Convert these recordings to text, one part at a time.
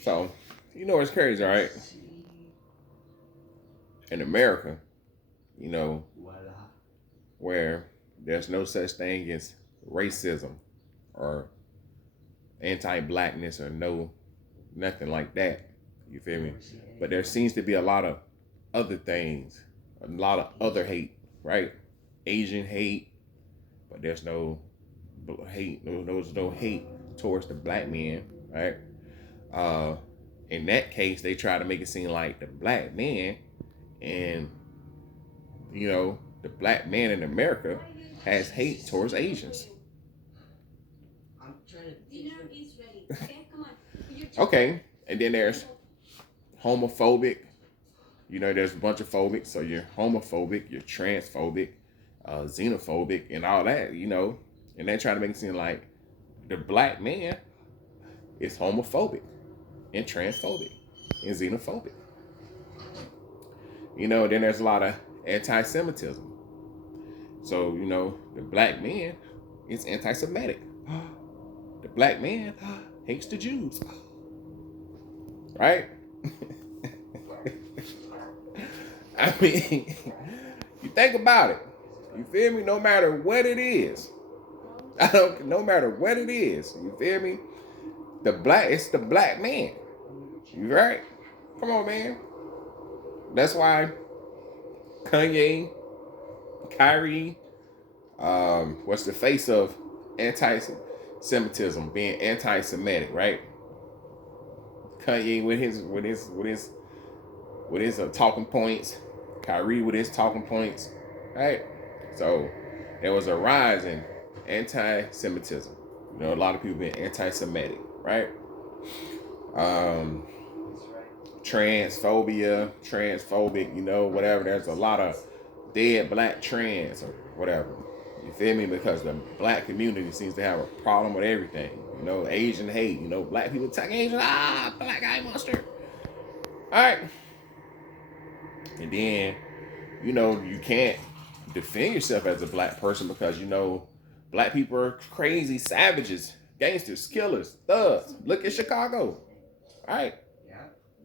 So, it's crazy, right? In America, you know, where there's no such thing as racism or anti-blackness or nothing like that. You feel me? But there seems to be a lot of other things, a lot of other hate, right? Asian hate, but there's no hate. There's no hate towards the black man, right? Uh, in that case, they try to make it seem like the black man and the black man in America has hate towards Asians. Okay, and then there's homophobic. There's a bunch of phobic. So you're homophobic, you're transphobic, xenophobic, and all that. And they try to make it seem like the black man is homophobic and transphobic and xenophobic. Then there's a lot of anti-Semitism. So the black man is anti-Semitic. The black man hates the Jews, right? I mean, you think about it. You feel me? No matter what it is, I don't. No matter what it is, you feel me? It's the black man. You right? Come on, man. That's why Kanye, Kyrie, what's the face of anti-Semitism, being anti-Semitic, right? Kanye with his talking points, Kyrie with his talking points, right? So there was a rise in anti-Semitism. A lot of people being anti-Semitic, right? Um, Transphobia, transphobic, whatever. There's a lot of dead black trans or whatever. You feel me? Because the black community seems to have a problem with everything. Asian hate. Black people attack Asian. Black guy monster. All right. And then, you can't defend yourself as a black person because, black people are crazy, savages, gangsters, killers, thugs. Look at Chicago. All right.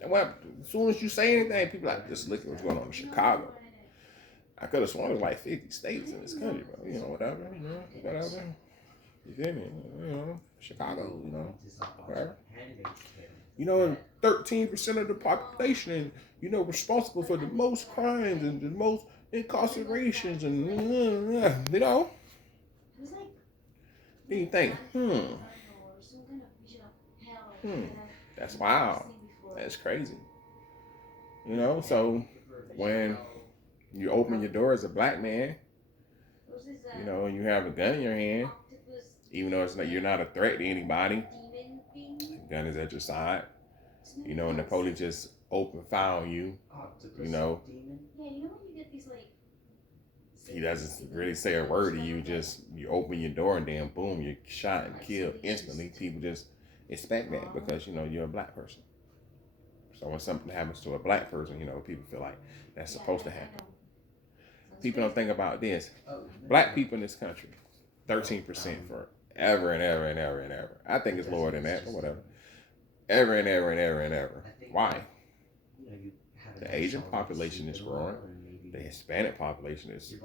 As soon as you say anything, people are like, just look at what's going on in Chicago. I could have sworn there's like 50 states in this country, bro. Whatever. Whatever. You feel me? Chicago, whatever. 13% of the population, and responsible for the most crimes and the most incarcerations, and then you think, that's wild, that's crazy, So when you open your door as a black man, and you have a gun in your hand, even though you're not a threat to anybody, the gun is at your side, and the police just open fire on you, he doesn't really say a word to you. Just you open your door and then boom, you're shot and killed instantly. People just expect that because you're a black person. So when something happens to a black person, people feel like that's supposed to happen. People don't think about this. Black people in this country, 13% for ever and ever and ever and ever. I think it's lower than that, but whatever. Ever and ever and ever and ever. Why? The Asian population is growing. The Hispanic population is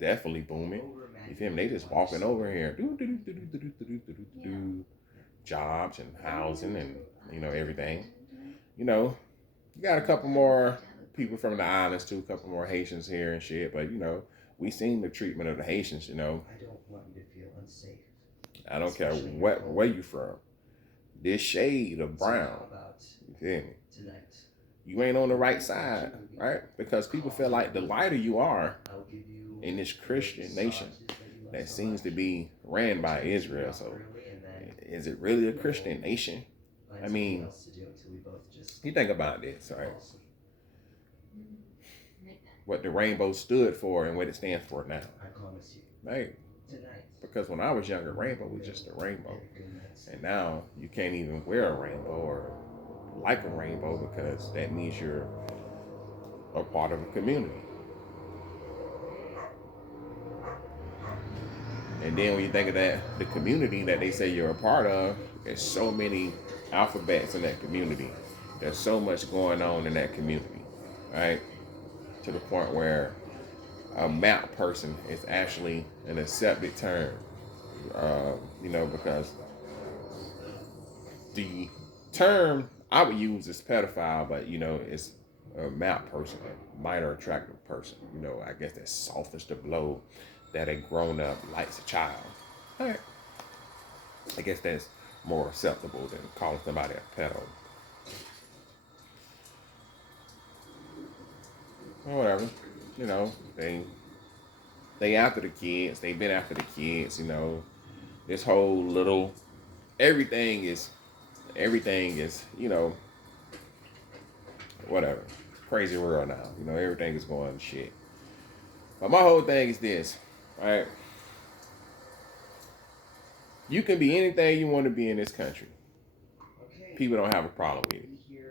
definitely booming. You feel me? They just walking over here, jobs and housing and everything. You got a couple more people from the islands too, a couple more Haitians here and shit. But we seen the treatment of the Haitians. I don't care where you from. This shade of brown. You feel me? You ain't on the right side, right? Because people feel like the lighter you are in this Christian nation that seems to be ran by Israel. So, is it really a Christian nation? I mean, you think about this, right? What the rainbow stood for and what it stands for now. Right? Because when I was younger, rainbow was just a rainbow. And now you can't even wear a rainbow or like a rainbow because that means you're a part of a community. And then when you think of that, the community that they say you're a part of, there's so many alphabets in that community. There's so much going on in that community, right? To the point where a map person is actually an accepted term, because the term I would use is pedophile, but it's a map person, a minor attractive person. I guess that softens the blow that a grown up likes a child. All right. I guess that's more acceptable than calling somebody a pedo. Or whatever. They after the kids. They've been after the kids. This whole little everything is whatever. Crazy world now. Everything is going to shit. But my whole thing is this, right? You can be anything you want to be in this country. People don't have a problem with it.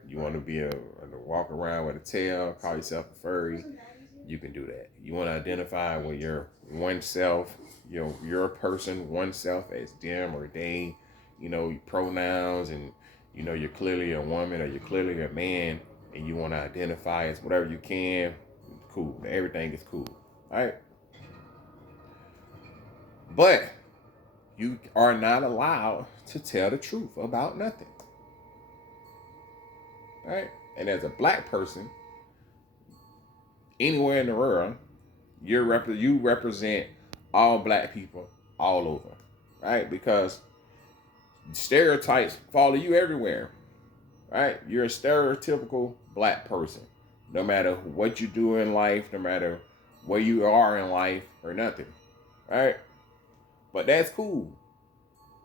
You want to be a walk around with a tail, call yourself a furry, you can do that. You want to identify with your oneself, your person, oneself as them or they, your pronouns, and you're clearly a woman or you're clearly a man, and you want to identify as whatever you can. Cool. Everything is cool. All right. But you are not allowed to tell the truth about nothing. All right. And as a black person, anywhere in the world, you represent all black people all over, right? Because stereotypes follow you everywhere, right? You're a stereotypical black person, no matter what you do in life, no matter where you are in life or nothing, right? But that's cool.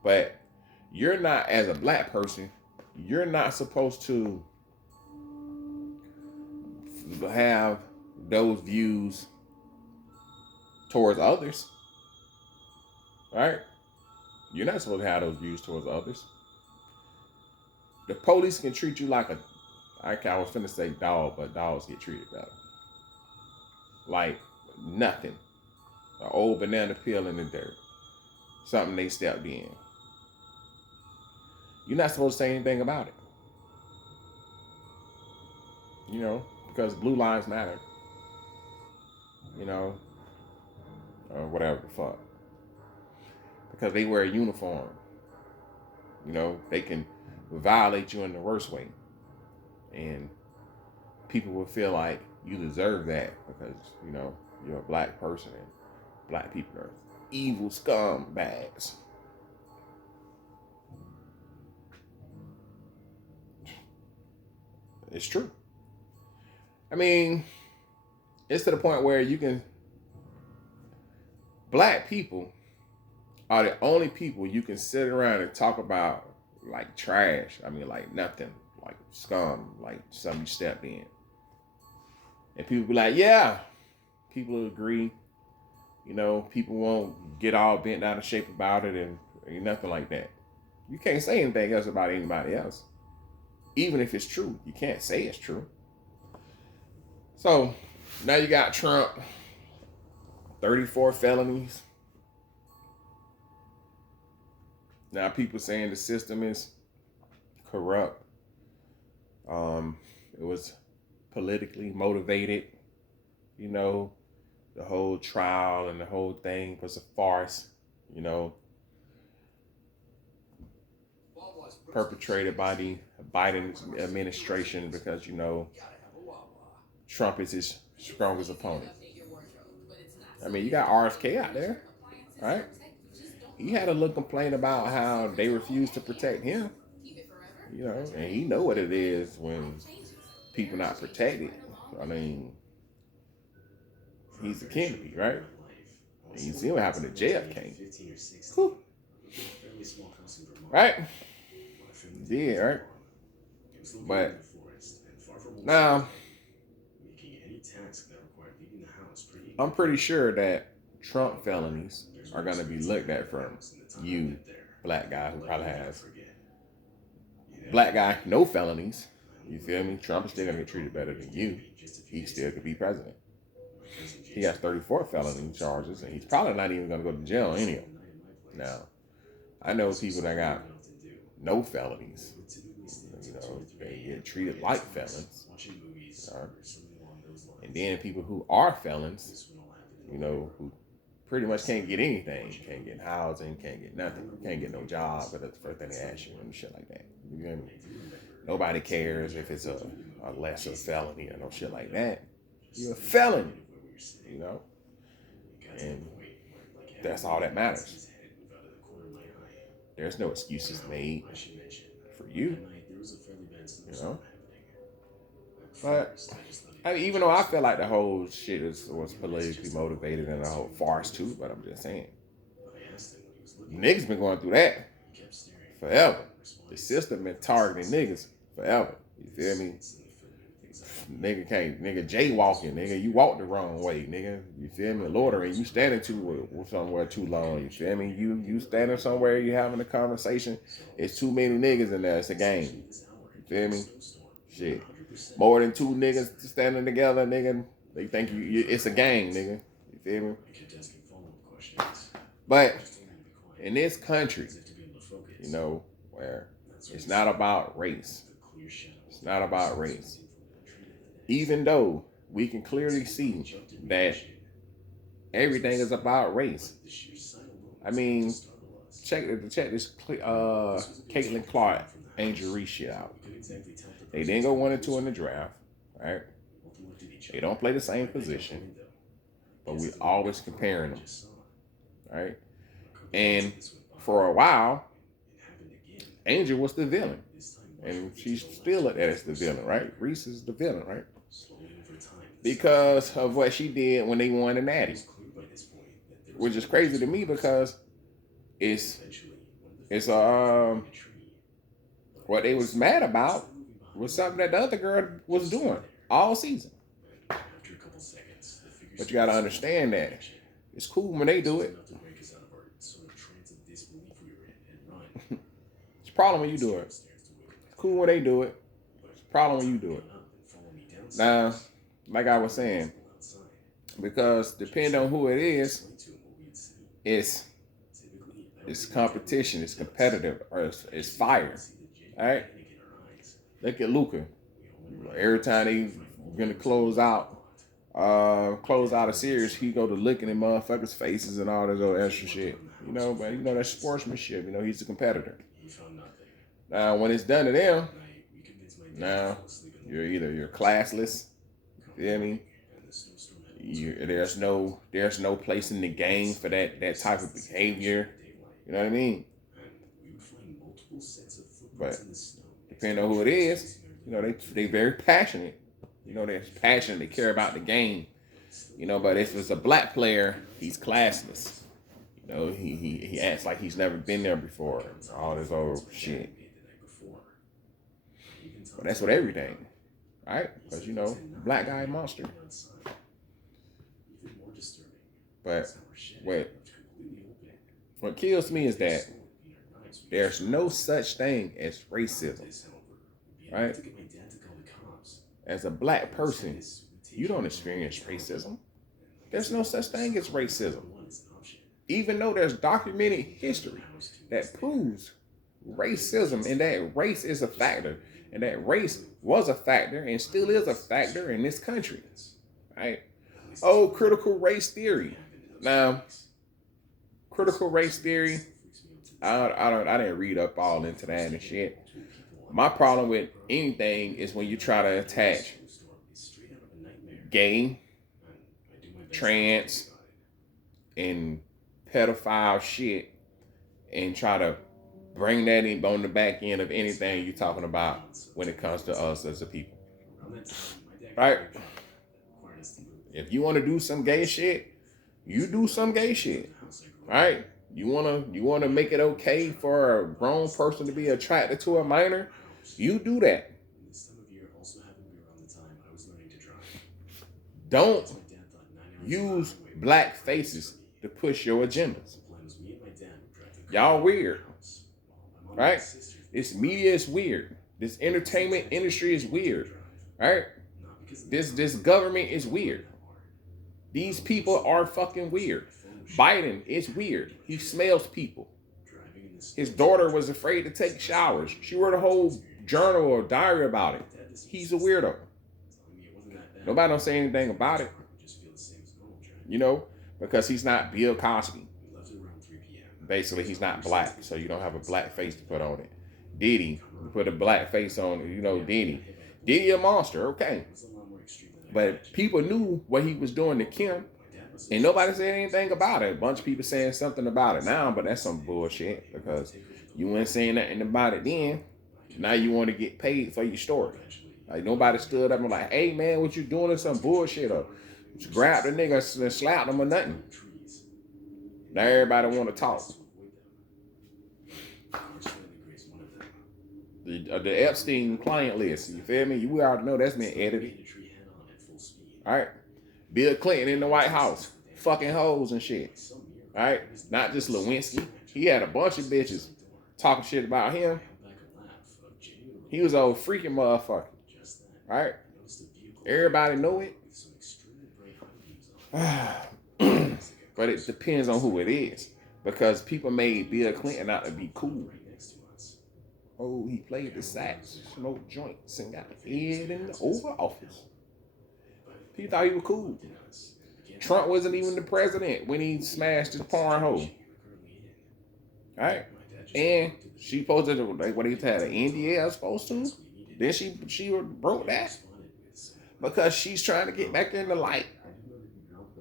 But you're not, as a black person, you're not supposed to have those views towards others, right? You're not supposed to have those views towards others. The police can treat you like I was finna say dog, but dogs get treated better. Like nothing. An old banana peel in the dirt. Something they stepped in. You're not supposed to say anything about it. Because blue lives matter. Or whatever the fuck. Because they wear a uniform. They can violate you in the worst way. And people will feel like you deserve that because, you're a black person and black people are evil scumbags. It's true. I mean, it's to the point where black people are the only people you can sit around and talk about like trash. I mean, like nothing, like scum, like something you stepped in. And people be like, yeah. People agree. People won't get all bent out of shape about it and nothing like that. You can't say anything else about anybody else. Even if it's true, you can't say it's true. So now you got Trump, 34 felonies. Now people saying the system is corrupt. It was politically motivated. The whole trial and the whole thing was a farce. Perpetrated by the Biden administration because, Trump is his strongest opponent. I mean, you got RFK out there, right? He had a little complaint about how they refused to protect him, and he know what it is when people not protected. I mean, he's a Kennedy, right? And you see what happened to JFK. Whew. Right? Yeah, right? But now, I'm pretty sure that Trump felonies are going to be looked at from you, black guy who probably has black guy, no felonies. You feel me? Trump is still going to get treated better than you. He still could be president. He has 34 felony charges, and he's probably not even going to go to jail on any of them. Now, I know people that got no felonies, they get treated like felons. And then people who are felons, who pretty much can't get anything, can't get housing, can't get nothing, can't get no job, but that's the first thing they ask you and shit like that. You know what I mean? Nobody cares if it's a lesser felony or no shit like that. You're a felon, and that's all that matters. There's no excuses made for you, But even though I feel like the whole shit was politically motivated and a whole farce too, but I'm just saying, niggas been going through that forever. The system been targeting niggas forever. You feel me? Nigga jaywalking, nigga, you walk the wrong way, nigga. You feel me? Loitering, you standing somewhere too long. You feel me? You standing somewhere, you having a conversation. It's too many niggas in there. It's a game. You feel me? Shit. More than two niggas standing together, nigga. They think it's a gang, nigga. You feel me? But in this country, where it's not about race. It's not about race. Even though we can clearly see that everything is about race. I mean, check this Caitlin Clark, Angel Reese shit out. They didn't go 1 and 2 in the draft, right? They don't play the same position, but we always comparing them, right? And for a while, Angel was the villain, and she's still at that as the villain, right? Reese is the villain, right? Because of what she did when they won the Natty, which is crazy to me because it's what they was mad about was something that the other girl was doing all season. But you got to understand that it's cool when they do it. It's a problem when you do it. It's cool when they do it. It's a problem when you do it. Now, like I was saying, because depending on who it is, it's competition, it's competitive, or it's fire. All right? Look at Luka. Every time they gonna close out a series, he go to licking in motherfuckers' faces and all this other extra shit. But that's sportsmanship. He's a competitor. Now, when it's done to them, now you're classless. You feel me? There's no place in the game for that type of behavior. You know what I mean? But depending on who it is, they very passionate. They're passionate. They care about the game. But if it's a black player, he's classless. He acts like he's never been there before. All this old shit. But that's with everything, right? Because black guy monster. But what kills me is that there's no such thing as racism, right? As a black person, you don't experience racism. There's no such thing as racism. Even though there's documented history that proves racism and that race is a factor and that race was a factor and still is a factor in this country, right? Oh, critical race theory. Now, critical race theory, I didn't read up all into that and shit. My problem with anything is when you try to attach gay, trans, and pedophile shit and try to bring that in on the back end of anything you're talking about when it comes to us as a people. Right? If you want to do some gay shit, you do some gay shit. Right? You wanna make it okay for a grown person to be attracted to a minor, you do that. Don't use black faces to push your agendas. Y'all weird. Right? This media is weird. This entertainment industry is weird. Right? This government is weird. These people are fucking weird. Biden is weird. He smells people. His daughter was afraid to take showers. She wrote a whole journal or diary about it. He's a weirdo. Nobody don't say anything about it, you know, because he's not Bill Cosby. Basically, he's not black, so you don't have a black face to put on it. Diddy, put a black face on it, you know, Diddy. Diddy a monster, okay. But people knew what he was doing to Kim, and nobody said anything about it. A bunch of people saying something about it now, but that's some bullshit because you weren't saying nothing about it then. Now you want to get paid for your story. Like nobody stood up and like, hey man, what you doing is some bullshit or just grab the nigga and slap them or nothing. Now everybody want to talk. The Epstein client list, you feel me? You already know that's been edited. All right. Bill Clinton in the White House, fucking hoes and shit. All right. Not just Lewinsky. He had a bunch of bitches talking shit about him. He was a freaking motherfucker. All right. Everybody know it. But it depends on who it is. Because people made Bill Clinton out to be cool. Oh, he played the sax, smoked joints, and got head in the Oval Office. He thought he was cool. Trump wasn't even the president when he smashed his porn hole. Alright? And she posted like what he had an NDA supposed to. Then she broke that. Because she's trying to get back in the light.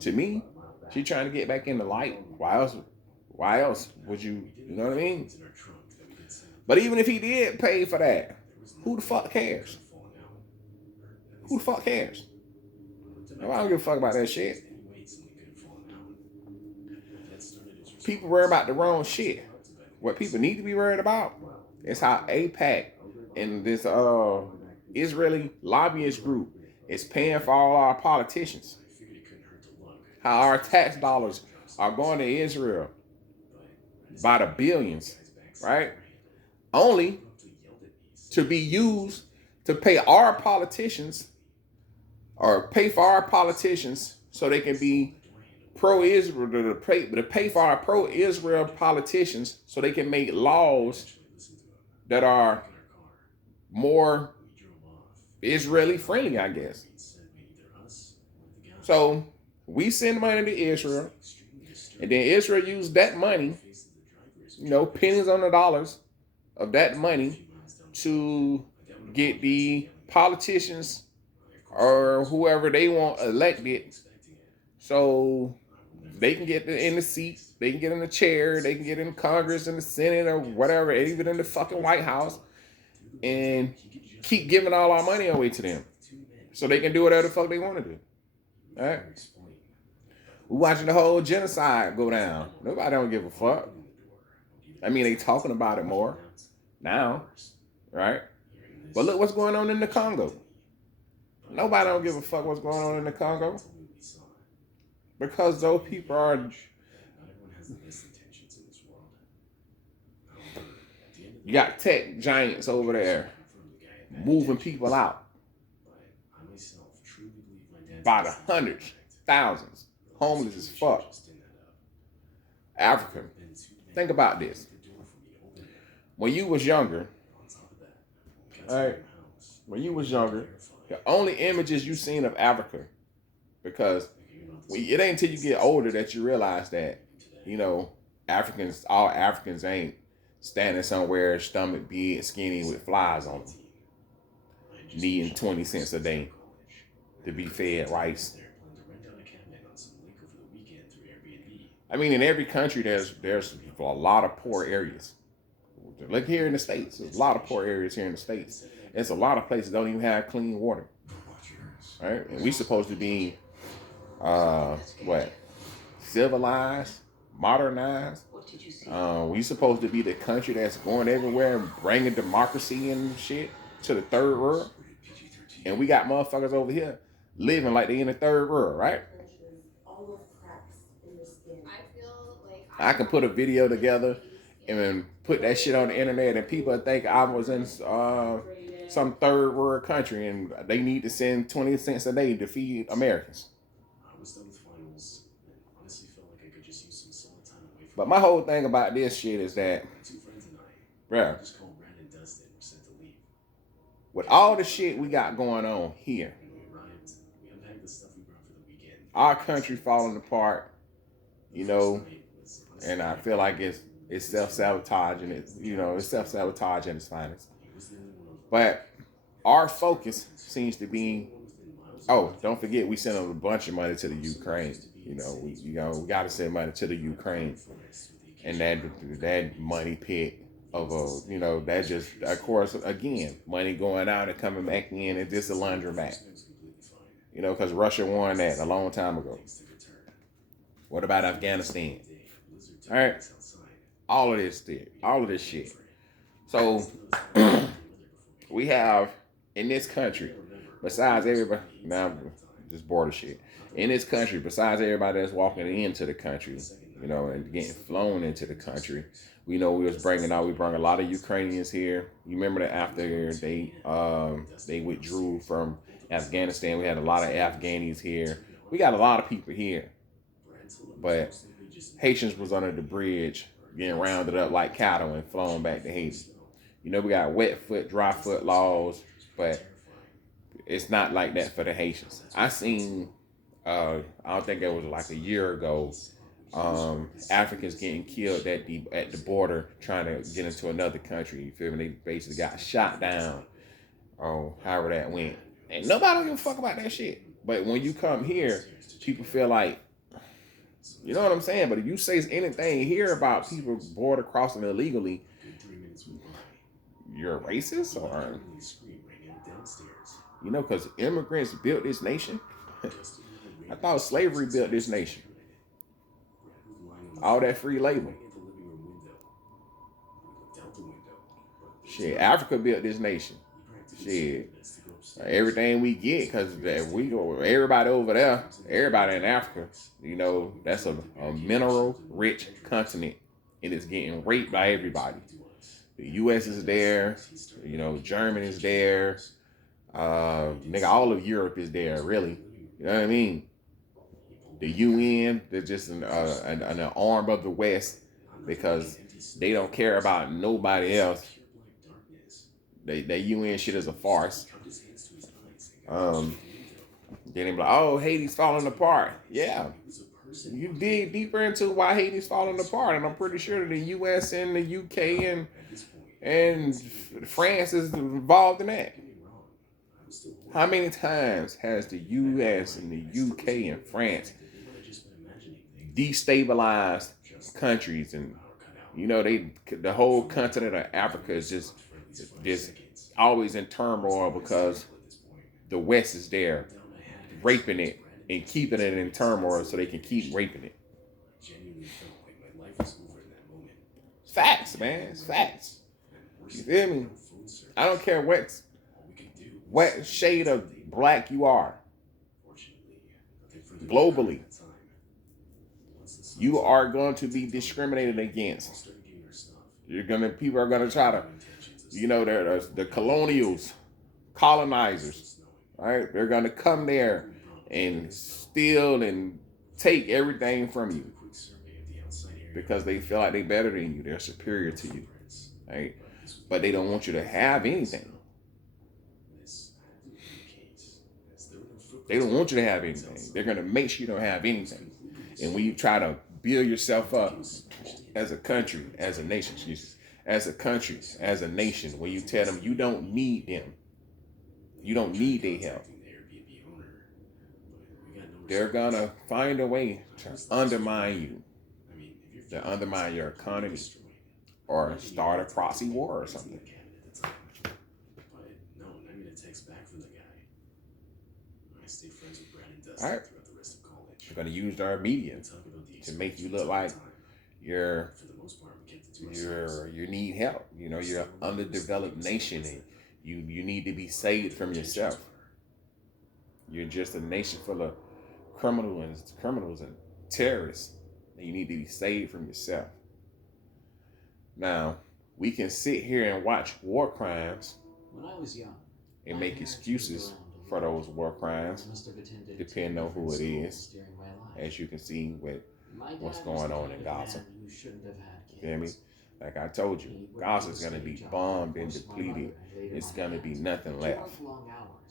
To me, she's trying to get back in the light. Why else would you know what I mean? But even if he did pay for that, who the fuck cares? Who the fuck cares? No, I don't give a fuck about that shit. People worry about the wrong shit. What people need to be worried about is how AIPAC and this Israeli lobbyist group is paying for all our politicians. How our tax dollars are going to Israel by the billions, right? Only to be used to pay our politicians or pay for our politicians so they can be pro-Israel, to pay for our pro-Israel politicians so they can make laws that are more Israeli friendly, I guess. So we send money to Israel, and then Israel used that money, you know, pennies on the dollars of that money to get the politicians or whoever they want elected so they can get in the seat, they can get in the chair, they can get in Congress and the Senate or whatever, even in the fucking White House, and keep giving all our money away to them so they can do whatever the fuck they want to do. All right? We're watching the whole genocide go down. Nobody don't give a fuck. I mean, they talking about it more now, right? But look what's going on in the Congo. Nobody don't give a fuck what's going on in the Congo. Because those people are... You got tech giants over there moving people out by the hundreds, thousands, homeless as fuck. Africa. Think about this. When you was younger, all right, when you was younger, the only images you seen of Africa, because it ain't until you get older that you realize that, you know, all Africans ain't standing somewhere, stomach big, skinny, with flies on them, needing 20 cents a day to be fed rice. I mean, in every country, there's a lot of poor areas. Look here in the States, there's a lot of poor areas here in the States. There's a lot of places that don't even have clean water. Right? And we supposed to be, civilized, modernized. We supposed to be the country that's going everywhere and bringing democracy and shit to the third world. And we got motherfuckers over here living like they in the third world, right? I can put a video together and then put that shit on the internet and people think I was in some third world country and they need to send 20 cents a day to feed Americans. But my whole thing about this shit is that, bruh, with all the shit we got going on here, our country falling apart, you know, and I feel like it's self sabotaging. It's self sabotage in its finest. But our focus seems to be, oh, don't forget we sent a bunch of money to the Ukraine. We got to send money to the Ukraine, and that money pit of that just, of course, again, money going out and coming back in, and just a laundromat. Because Russia won that a long time ago. What about Afghanistan? All right, all of this shit. So we have in this country, besides everybody, now this border shit. In this country, besides everybody that's walking into the country, and getting flown into the country, we brought a lot of Ukrainians here. You remember that after they withdrew from Afghanistan, we had a lot of Afghanis here. We got a lot of people here, but Haitians was under the bridge, getting rounded up like cattle and flown back to Haiti. We got wet foot, dry foot laws, but it's not like that for the Haitians. I seen, I don't think it was like a year ago, Africans getting killed at the border trying to get into another country. You feel me? They basically got shot down, or however that went. And nobody don't give a fuck about that shit. But when you come here, people feel like, you know what I'm saying? But if you say anything here about people border crossing illegally, you're a racist, or because immigrants built this nation. I thought slavery built this nation. All that free labor. Shit, Africa built this nation. Shit, everything we get, because everybody over there, everybody in Africa, that's a mineral-rich continent, and it's getting raped by everybody. The U.S. is there, Germany is there, nigga, all of Europe is there, really. You know what I mean? The UN, they're just an arm of the West, because they don't care about nobody else. That UN shit is a farce. Then they be like, oh, Haiti's falling apart. Yeah. You dig deeper into why Haiti's falling apart, and I'm pretty sure the US and the UK and France is involved in that. How many times has the US and the UK and France destabilized countries, and the whole continent of Africa is just always in turmoil because the West is there raping it and keeping it in turmoil so they can keep raping it. Facts, man. It's facts. You feel me? I don't care what shade of black you are. Globally, you are going to be discriminated against. People are gonna try to, the colonizers, right? They're gonna come there and steal and take everything from you because they feel like they're better than you. They're superior to you, right? But they don't want you to have anything. They don't want you to have anything. They're gonna make sure you don't have anything. And when you try to build yourself up as a country, as a nation, as a country, as a nation, when you tell them you don't need them, you don't need their help, they're gonna find a way to undermine you, to undermine your economy, or start a proxy war or something. All right, they're gonna use our media to make you look like you need help. You're an underdeveloped nation, and you need to be saved from yourself. You're just a nation full of criminals and terrorists, and you need to be saved from yourself. Now, we can sit here and watch war crimes when I was young and make excuses for those war crimes, depending on who it is. As you can see with what's going on in Gaza. You feel me? Like I told you, Gaza's gonna be bombed and depleted. It's gonna be nothing left.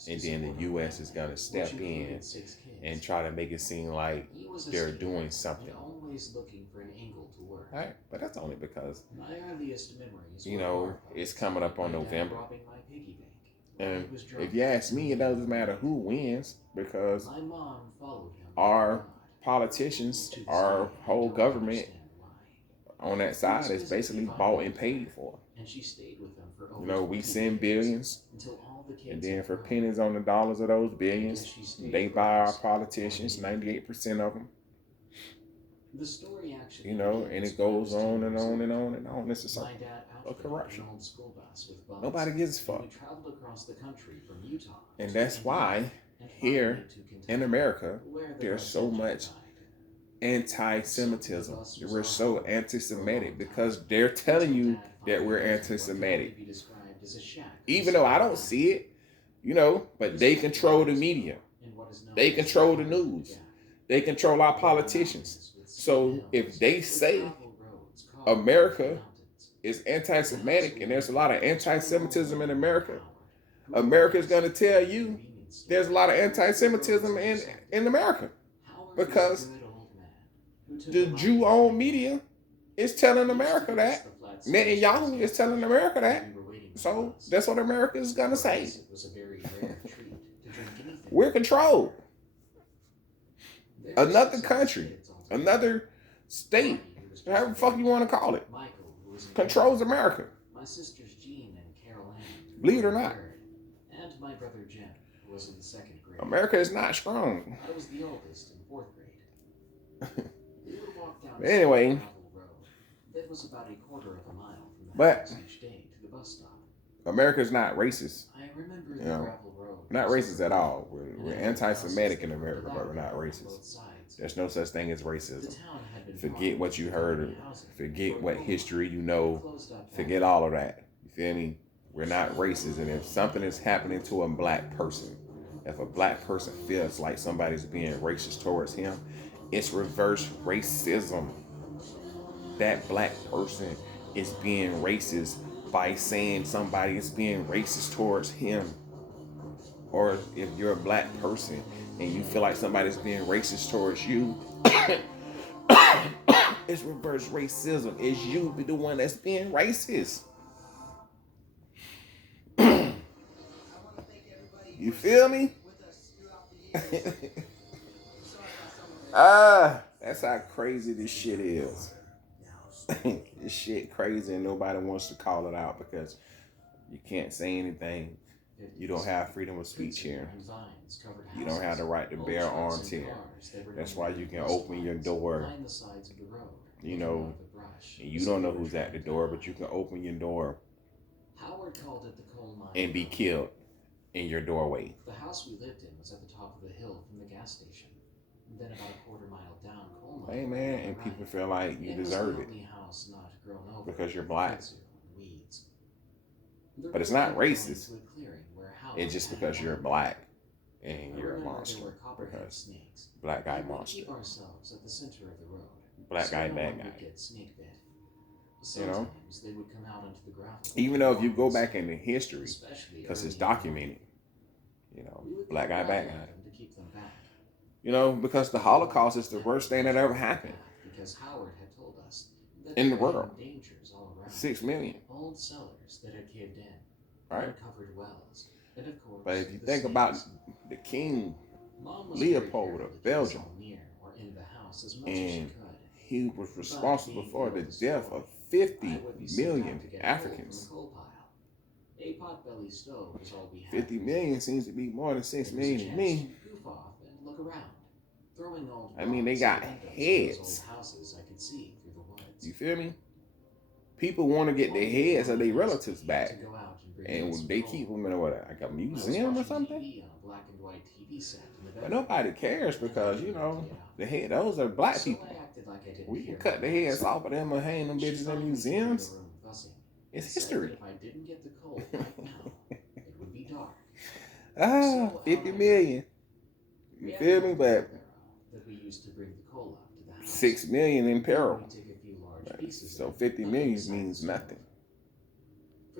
And then the US is gonna step in and try to make it seem like they're doing something. Always looking for an angle to work. Right? But that's only because, My earliest memories it's coming up on November. robbing my piggy bank. And if you ask me, it doesn't matter who wins because My mom followed him. our politicians, our whole government on that side is basically bought and paid for. And she stayed with them for over We send billions, until all the kids and then for pennies on the dollars of those billions, they buy our politicians, 98% of them. The story actually And it goes on and on and on and on. It's a circle of corruption. Nobody gives a fuck. We traveled across the country from Utah. And that's why here in America, there's so much anti-Semitism. We're so anti-Semitic because they're telling you that we're anti-Semitic. Even though I don't see it, but they control the media. They control the news. They control our politicians. So if they say America is anti-Semitic and there's a lot of anti-Semitism in America, America is going to tell you there's a lot of anti-Semitism in America because the Jew-owned media is telling America that. Netanyahu is telling America that. So that's what America is going to say. We're controlled. Another country, another state, however the fuck you want to call it, controls America. My sisters Jean and Carol Ann, Believe it or not. And my brother Jim was in the 2nd grade. America is not strong. I was the oldest in 4th grade. We would walk down Anyway, a gravel road that was about a quarter of a mile from the but house each day to the bus stop. America's not racist. I remember the gravel road. We're not racist at all. We're anti-Semitic in America, but we're not racist. There's no such thing as racism. Forget what you heard. Forget what history you know. Forget all of that. You feel me? We're not racist. And if something is happening to a black person, if a black person feels like somebody's being racist towards him, it's reverse racism. That black person is being racist by saying somebody is being racist towards him. Or if you're a black person and you feel like somebody's being racist towards you, it's reverse racism. It's you be the one that's being racist. You feel me? That's how crazy this shit is. This shit crazy and nobody wants to call it out because you can't say anything. You don't have freedom of speech here. You don't have the right to bear arms here. That's why you can open your door. And you don't know who's at the door, but you can open your door and be killed in your doorway. The house we lived in was at the top of the hill from the gas station. Then about a quarter mile down, coal mine. Hey man, and people feel like you deserve it because you're black. But it's not racist. It's just because you're black and you're a monster. Because black guy monster. Black guy bad guy. Even though if you go back into history, because it's documented, black guy bad guy. Because the Holocaust is the worst thing that ever happened in the world. 6 million. Old cellars that had caved in. Right? Covered wells. And of course, but if you think about the King Leopold of Belgium, and he was responsible for the death of 50 million Africans. 50 million seems to be more than 6 million to me. I mean, they got heads. You feel me? People want to get their heads of their relatives back. And they keep them in like a museum or something. But nobody cares because, those are black people. We can cut the heads off of them and hang them bitches in museums. It's history. 50 million. You feel me? But 6 million in peril. pieces. So 50 million means nothing.